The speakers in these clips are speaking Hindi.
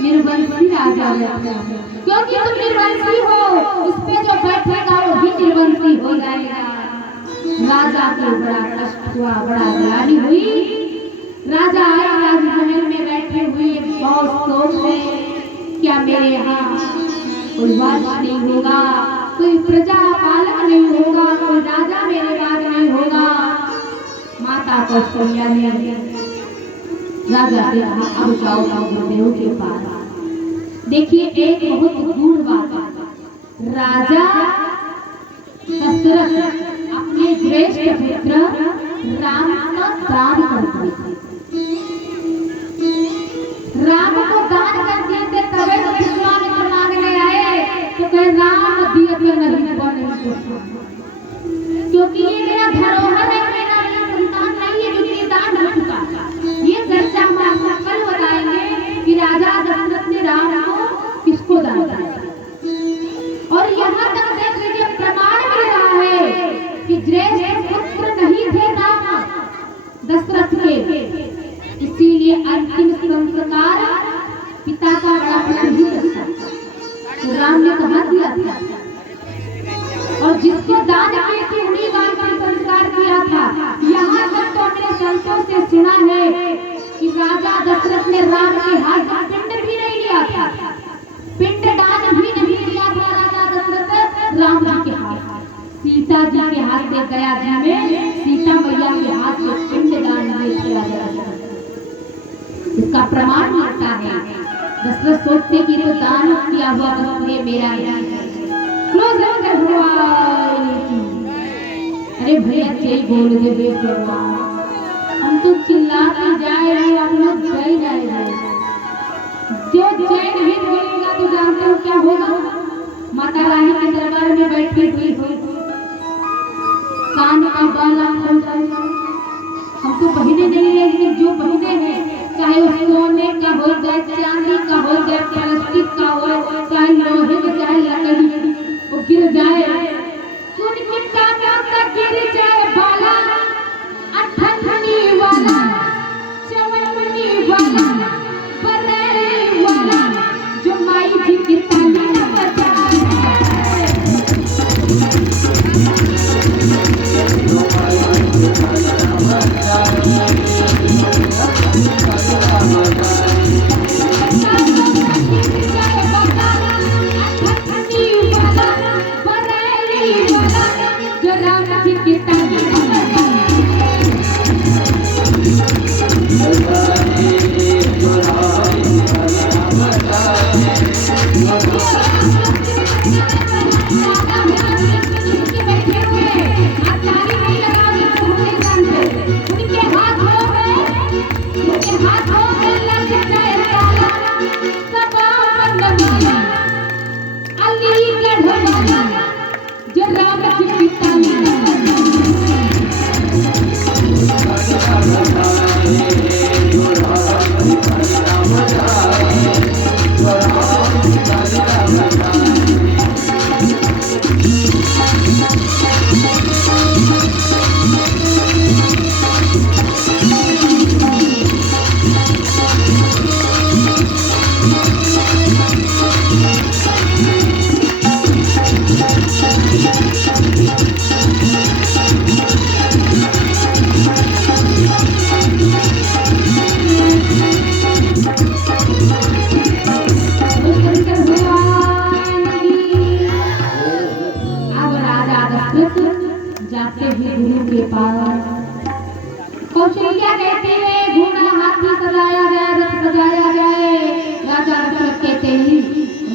निर्वंशी राजा है, क्योंकि तुम निर्वंशी हो, इस पे जो बैठेगा वो भी निर्वंशी हो जाएगा। राजा को बड़ा कष्ट हुआ, बड़ा ग्लानि हुई। राजा आए राजमहल में बैठे हुए, बहुत शोक है, क्या मेरे यहाँ कोई वारिस नहीं होगा, कोई प्रजा पालक नहीं होगा, कोई राजा मेरे बाद नहीं होगा। माता कौशल्या ने राजा से कहा अब जाओ गुरुदेव के पास। देखिए एक बहुत गूढ़ बात, राजा दशरथ अपने श्रेष्ठ पुत्र राम का दान करते थे, राम को दान कर दिए थे, तबे तो विश्वामित्र मांगने आए तो कहे राम दिए तो नहीं बने, क्योंकि ये मेरा धरोहर है, मेरा संतान नहीं है, क्योंकि दान हो चुका। ये चर्चा हम आपको कल बताएंगे कि राजा दशरथ ने राम को किसको दान किया। और यहाँ तक देख लीजिए प्रमाण मिल रहा है कि ज्येष्ठ पुत्र नहीं थे राम दशरथ के, इसीलिए अंतिम संस्कार पिता का बड़ा पुत्र ही दशरथ राम ने कहा दिया था, और जिसको दान किए थे उन्हीं का अंतिम संस्कार किया था। यहाँ तक तो हमने संतों से सुना है कि राजा दशरथ ने राम के हाथ का पिंड भी नहीं लिया था, पिंड दान भी नहीं लिया था राजा दशरथ राम जी के हाथ। सीता जी के हाथ से गया जी में सीता मैया के हाथ से पिंड दान नहीं किया राजा, इसका प्रमाण मिलता है। दशरथ सोचते कि तो दान किया हुआ वस्तु ये मेरा है। अरे भैया जय बोल दे बे भगवान, हम तो चिल्लाते जाए रहे, आप लोग जय जाए रहे। जो जय नहीं बोलेगा तो जानते हो क्या होगा? माता रानी के दरबार में बैठी हुई हो, कान का बाला खोल जाएगा। हम तो पहने नहीं है, लेकिन जो पहने हैं चाहे वो सोने का हो जाए, चांदी का हो जाए, प्लास्टिक का हो, चाहे लोहे का, चाहे लकड़ी, वो गिर जाए, सुन के काना का गिर जाए बाला, अठन्नी वाला, चवन्नी वाला, बरेली वाला, जो माई जी की ताली बजाए। जाते हैं गुरु के पास, कौशल्या कहते हैं घोड़ा हाथी सजाया जाए, रथ सजाया जाए। राजा दशरथ कहते हैं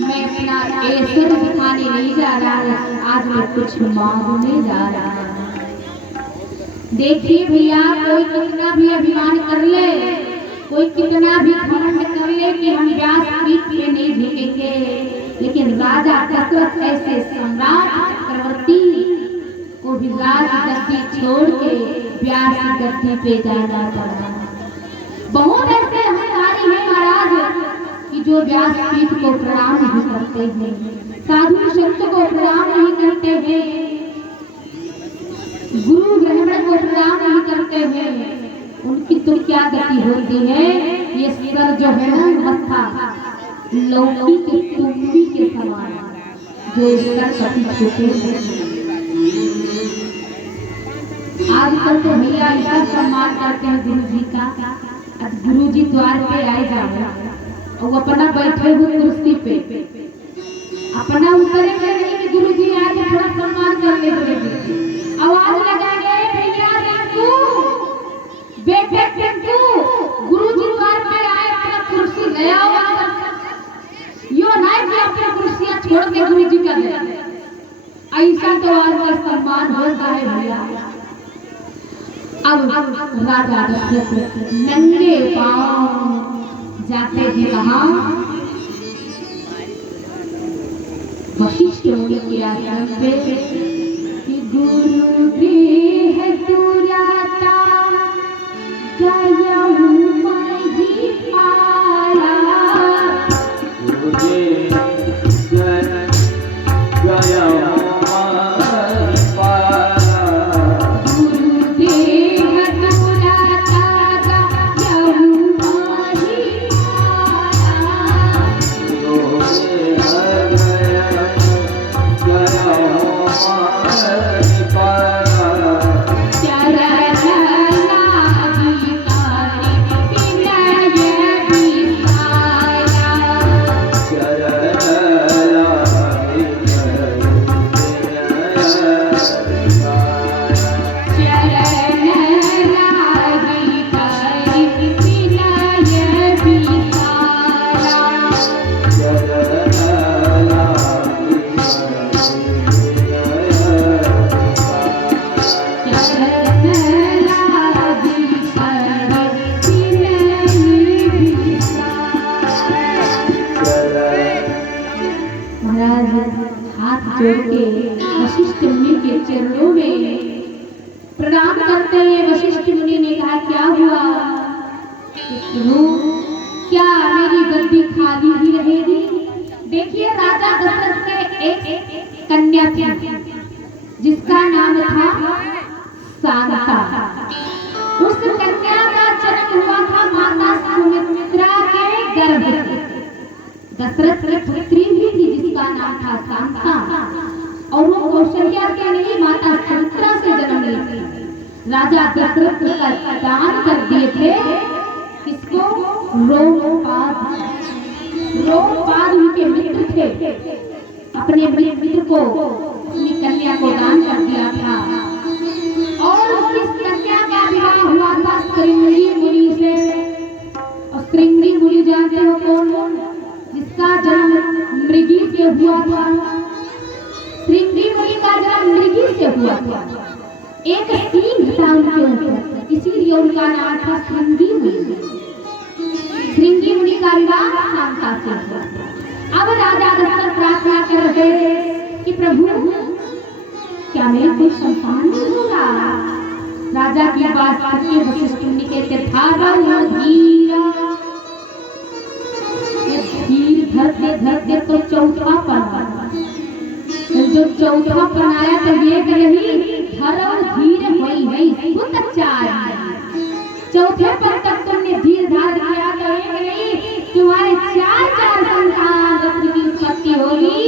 मैं अपना ऐश्वर्य दिखाने नहीं जा रहा, आज मैं कुछ मांगने जा रहा। देखिए भैया, कोई कितना भी अभिमान कर ले, कोई कितना भी घमंड कर ले कि हम व्यासपीठ पे नहीं झुकेंगे, लेकिन राजा दशरथ ऐसे सम्राट चक्रवर्ती को भी राज गद्दी छोड़ के व्यास गद्दी पे जाना पड़ा। बहुत ऐसे हमारी हैं महाराज कि जो व्यासपीठ को प्रणाम नहीं करते हैं, साधु संत को प्रणाम नहीं करते हैं, गुरु ब्राह्मण को प्रणाम नहीं करते हैं। उनकी तो क्या गति होती है ये सर जो है ना मत्था लौकी के तुम्बी के समान जो इसका कभी झुके। आजकल तो भैया ऐसा सम्मान करते हैं गुरु जी का। अब गुरु जी द्वार पे आए जाओ और अपना बैठे हुए कुर्सी पे अपना उतरेंगे नहीं कि गुरु जी आए तो थोड़ा सम्मान कर लेंगे। आवाज लगाएंगे भैया रिंकू बेटे रिंकू गुरु जी द्वार पे आए अपना कुर्सी ले आओ। यो नहीं कि अपनी कुर्सियां छोड़ के गुरु जी का ले ऐसा तो आजकल सम्मान होता है भैया। अब राजा दशरथ नंगे पांव जाते हैं कहाँ वशिष्ठ मुनि के आश्रम पे कि गुरु देह तुराता गया हूँ मैं ही पाया। गुरु देह गया हूँ मैं पाया। गुरु देह तुराता गया हूँ मैं ही पाया। जोड़ के वशिष्ठ मुनि के चरणों में प्रणाम करते हैं। वशिष्ठ मुनि ने कहा क्या हुआ क्या मेरी गद्दी खाली ही रहेगी। देखिए राजा दशरथ के एक कन्या थी जिसका नाम था शांता। उस कन्या का जन्म हुआ था माता सुमित्रा के गर्भ से। दशरथ की पुत्री भी थी जिसका नाम था शांता और वो कौशल्या के नहीं माता सुमित्रा से जन्म ली थी। राजा दशरथ का दान कर दिए थे किसको रोमपाद। रोमपाद उनके मित्र थे। अपने मित्र को अपनी कन्या को दान कर दिया था और इस कन्या का विवाह हुआ था श्रृंगी मुनि से। और श्रृंगी मुनि जानते हो कौन जिसका जन्म मृगी से हुआ था। श्रृंगी मुनि का जन्म मृगी से हुआ था। एक सींग था उनके ऊपर इसीलिए उनका नाम था श्रृंगी मुनि। श्रृंगी मुनि का विवाह शांता से हुआ। अब राजा दशरथ प्रार्थना कर रहे कि प्रभु क्या मेरे कोई संतान नहीं होगा। राजा की बात सुन के वशिष्ठ मुनि कहते धरते तो चौथा पन जो चौथा बनाया तो ये नहीं धरो धीर होई नहीं सुत चार। चौथे पद तक तुमने धीर धार किया तो एक नहीं तुम्हारे चार संतान रत्न की उत्पत्ति होगी।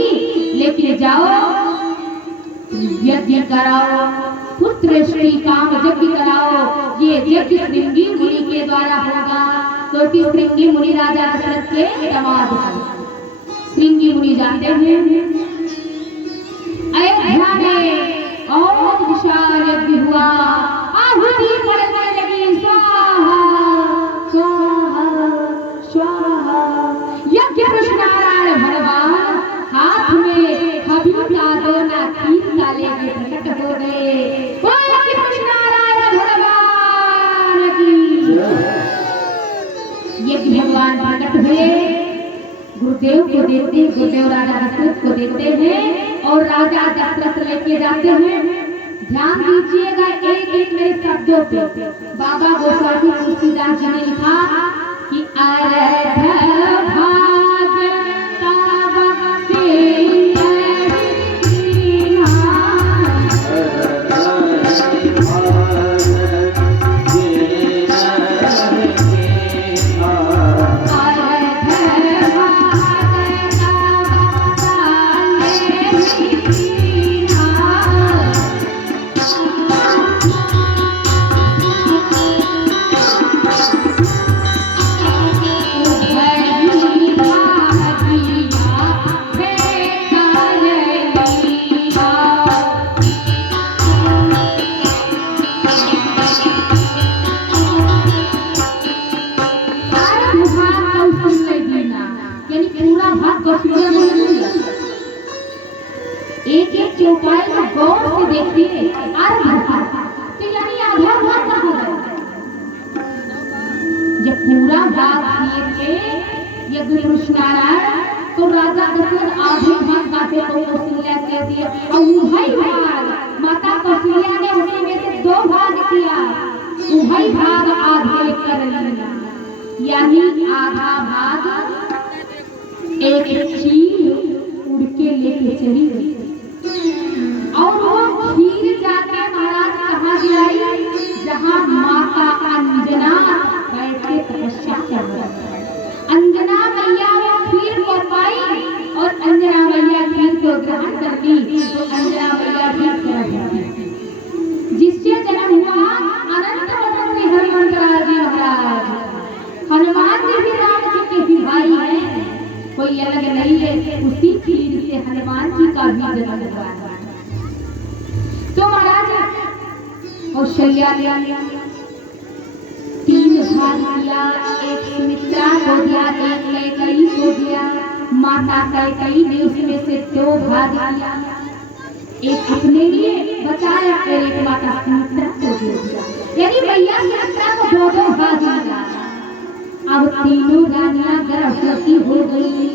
लेकिन जाओ यज्ञ कराओ पुत्र श्री काम यज्ञ कराओ। ये यज्ञ श्रृंगी मुनि के द्वारा होगा क्योंकि श्रृंगी मुनि राजा दशरथ के दामाद थे। श्रृंगी मुनि जानते हैं अयोध्या में और विशाल यज्ञ हुआ। आहुति पड़ने लगी स्वाहा स्वाहा स्वाहा। यज्ञ कृष्ण नारायण भगवान हाथ में हबी का दोना तीर डाले के प्रकट हो गए। यज्ञ कृष्ण नारायण भगवान की यज्ञ भगवान प्रकट हुए गुरुदेव को देते गुरुदेव राजा दशरथ को देते हैं और राजा दशरथ लेके जाते हैं। ध्यान दीजिएगा एक एक मेरे शब्दों पे। बाबा गोस्वामी तुलसीदास जी ने लिखा कि उपाय को गौर से देखिए। तो यानी आधा भाग कहाँ गया? जब पूरा भाग किए थे यज्ञ पुरुष नारायण, तो राजा दशरथ आधे भाग काटे तो कौशल्या कह दिया, और वही भाग माता कौशल्या ने उसी में से 2 भाग किया, वही भाग आधे कर लिया। यानी आधा भाग एक चील उड़ के लेके चली गई, और वो खीर जाके महाराज कहाँ गिराई? जहाँ माता अंजना बैठ के तपस्या कर रही। अंजना मैया वो खीर को पाई और अंजना मैया खीर को ग्रहण कर ली, तो अंजना मैया भी कर दी। जिससे जन्म हुआ अनंत श्री हनुमंतराय जी महाराज। हनुमान जी भी राम जी के भी भाई हैं, कोई अलग नहीं है। उसी खीर से हनुमान जी का भी जन्म हुआ। तो महाराज कौशल्या ने 3 भाग किया, एक सुमित्रा को दिया, एक कैकेयी को दिया। माता कैकेयी ने उसमें से 2 भाग किया, एक अपने लिए बचाया और एक माता सुमित्रा को दिया। यानी मैया सुमित्रा को 2 भाग दिया। अब तीनों रानियां गर्भवती हो गई।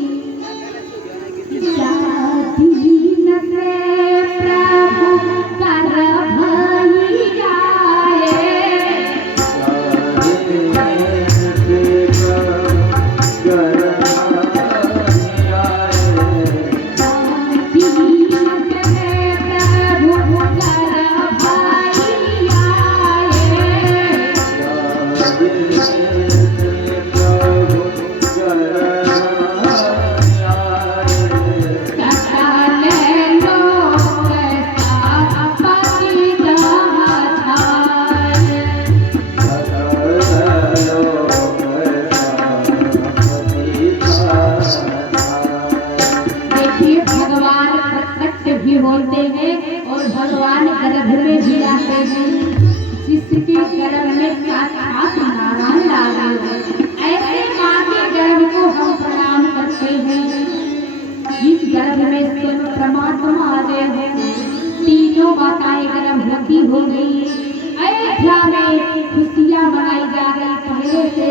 जिसके गर्भ में साक्षात नारायण आ गए, ऐसे माँ के गर्भ को हम प्रणाम करते हैं। जिस गर्भ में स्वयं परमात्मा आ गए हैं, तीनों माताएं गर्भवती हो गई। अयोध्या में खुशियां मनाई जा रही। पहले से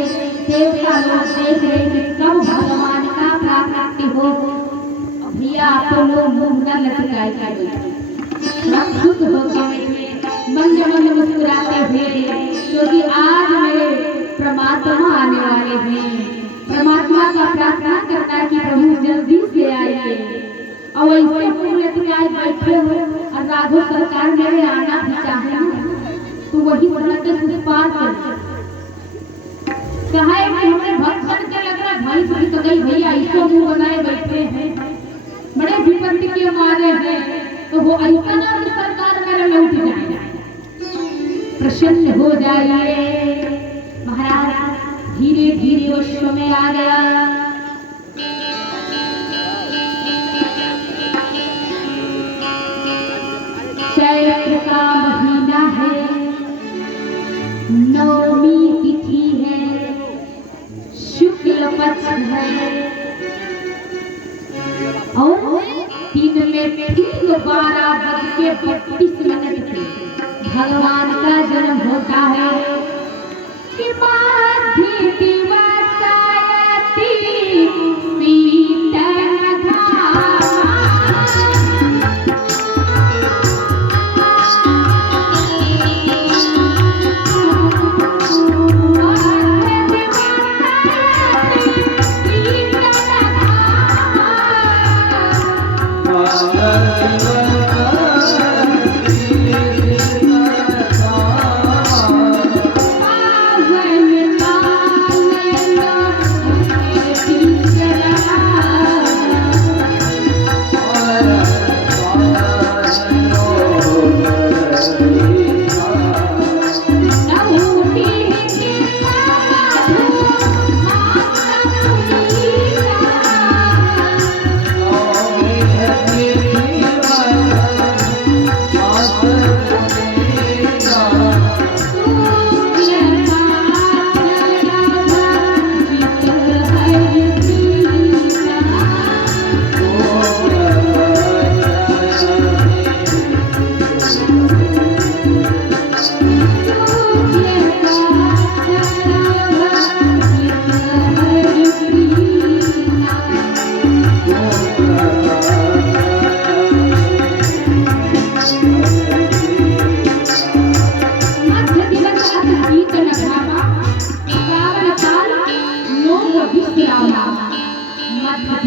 देवता लोग देख रहे कि कब भगवान का प्राप्ति हो। भैया आप लोग मुंह न लटकाए जाइए, खुश होकर मंद मंद मुस्कुराते हुए, क्योंकि आज मेरे परमात्मा आने वाले हैं। परमात्मा का प्रार्थना करना कि प्रभु जल्दी से आइए। और ऐसे पूरे दुनिया बैठे हो और राघव सरकार मेरे आना भी चाहे तो वही सड़क के उस पार कर कहा है कि हमें भक्तन के लग रहा भाई सभी तो गई भैया ऐसे मुंह बनाए बैठे हैं, बड़े विपत्ति के मारे हैं, तो वो ऐसा ना सरकार मेरे में उठ जाए, प्रसन्न हो जाइए। महाराज धीरे धीरे विश्व में आ गया। चैत्र का महीना है, नवमी तिथि है, शुक्ल पक्ष है, और दिन में ठीक 12:32 पे भगवान का जन्म होता है।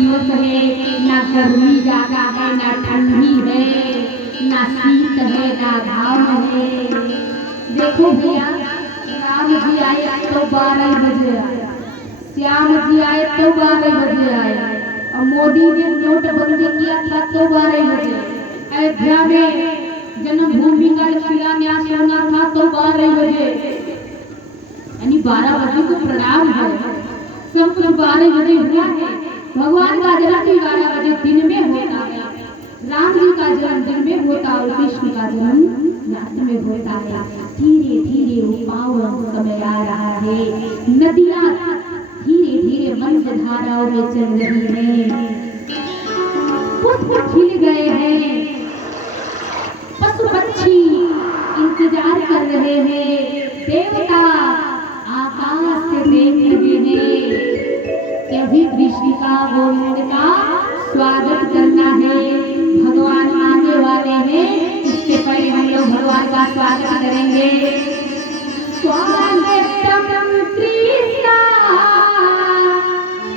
दिवस है, ना गर्मी ज्यादा है, ना ठंडी है, ना शीत है, ना घाम है। देखो भैया, राम जी आए तो 12 बजे आए, श्याम जी आए तो 12 बजे आए, और मोदी ने नोटबंदी किया था तो 12 बजे। अयोध्या में जन्मभूमि का शिलान्यास होना था तो 12 बजे, यानी 12 बजे को प्रणाम है। सब कुछ 12 बजे हुआ है। भगवान का जन्म भी 12 बजे दिन में होता है। राम जी का जन्म दिन में होता है और कृष्ण का जन्म रात में होता है। धीरे धीरे वो पावन समय आ रहा है। नदियां धीरे धीरे मंद धाराओं में चल रही हैं। पुष्प खिल गए हैं, पशु पक्षी इंतजार कर रहे हैं, देवता आकाश से देख रहे हैं कि अभी कृष्ण का गोविंद का स्वागत करना है। भगवान आने वाले हैं, इससे पहले हम लोग भगवान का स्वागत करेंगे। स्वागतम कृष्ण,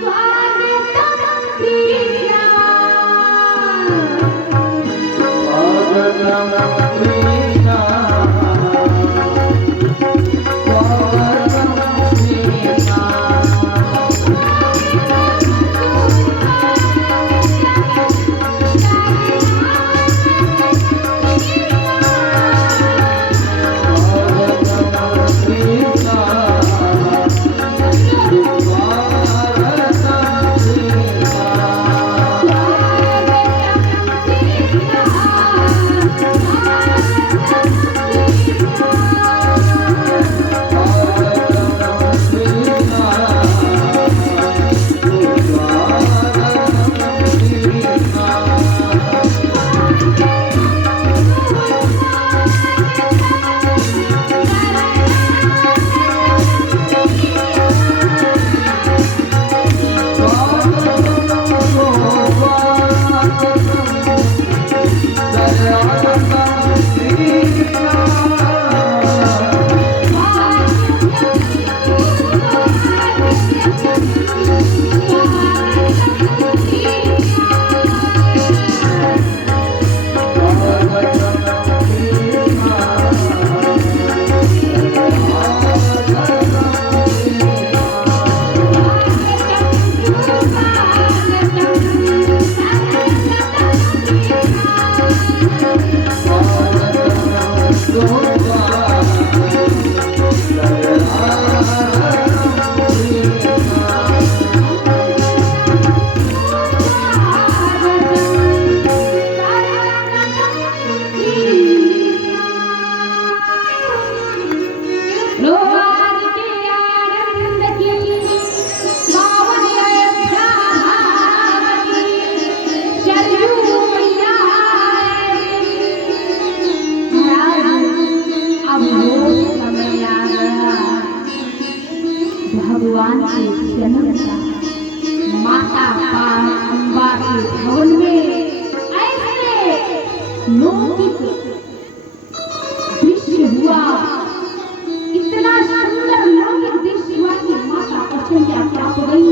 स्वागतम कृष्ण, स्वागतम भगवान के जन्म का माता अम्बा के भवन में ऐसे लौकिक दृश्य हुआ, इतना सुंदर लौकिक दृश्य हुआ कि माता अचंभा प्राप्त गई।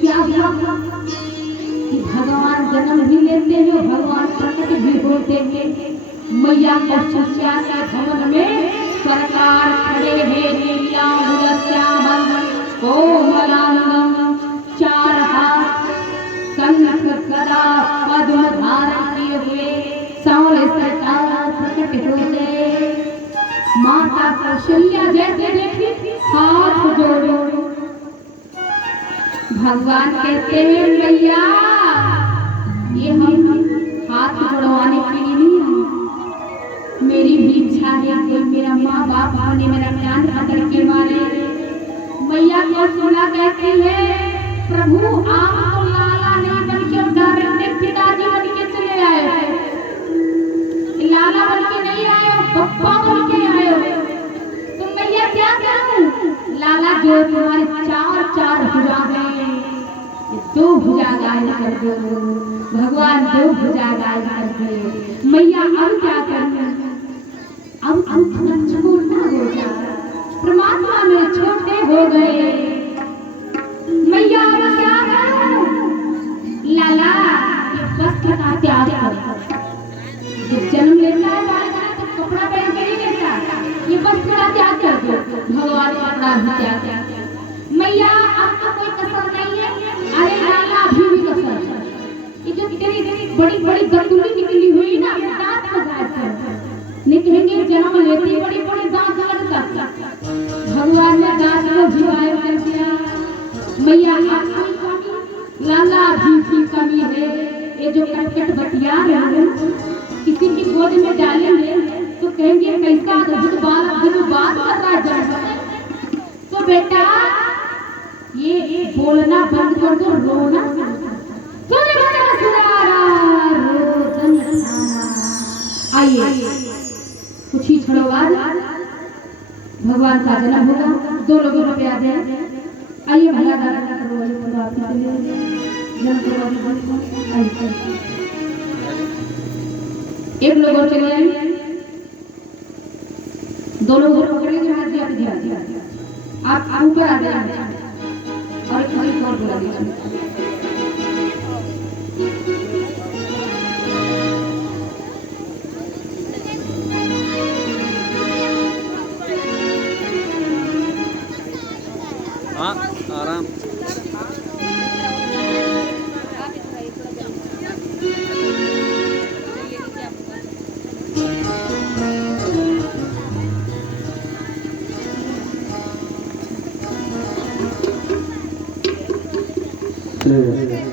क्या हुआ कि भगवान जन्म भी लेते हैं, भगवान प्रकट भी होते हैं। मैया कौशल्या के भवन में सरकार खड़े हैं, कोमलांगम, 4 हाथ, कनक गदा पद्म धारण किए हुए सांवले सरकार प्रकट होते। माता कौशल्या जैसे देखी हाथ जोड़ो, भगवान कहते हैं मैया ये हम हाथ जोड़वाने के लिए नहीं आए, मेरी भी इच्छा है कि मेरा माँ बाप होने मेरा ज्ञान पकड़ के मारे। मैया कौशल्या कहती है प्रभु आप तो लाला नहीं बन के डायरेक्ट पिताजी बन के चले आए हो, लाला बन के नहीं आए हो, पप्पा बन के आए हो। तो मैया क्या करूं? लाला जो तुम्हारे 4 भुजा हैं, 2 भुजा गायब कर दो, भगवान 2 भुजा गायब कर दो। मैया अब क्या करूं? अब थोड़ा छोटा हो जा, परमात्मा में छोटे हो गए। मैया अब क्या करूं? बड़ी बड़ी दतुली निकली हुई ना दांत को गाज निकलेंगे जन्म लेती बड़ी बड़ी दांत लगता भगवान ने दांत को भिवाए कर दिया मैया आपकी कमी लाला भी की कमी है ये जो कटकट बतिया रहे हैं किसी की गोद में डालेंगे तो कहेंगे कैसा अद्भुत बात कर रहा है जन्म तो बेटा ये बोलना बंद कर दो रोना आइए कुछ ही क्षणों बाद भगवान का जन्म होगा 2 लोगों को प्यार है आइए भैया एक लोग और चले आए 2 लोग और पकड़ लीजिए हाथ दिया आप ऊपर आ जाइए और एक और बुला लीजिए आराम चलिए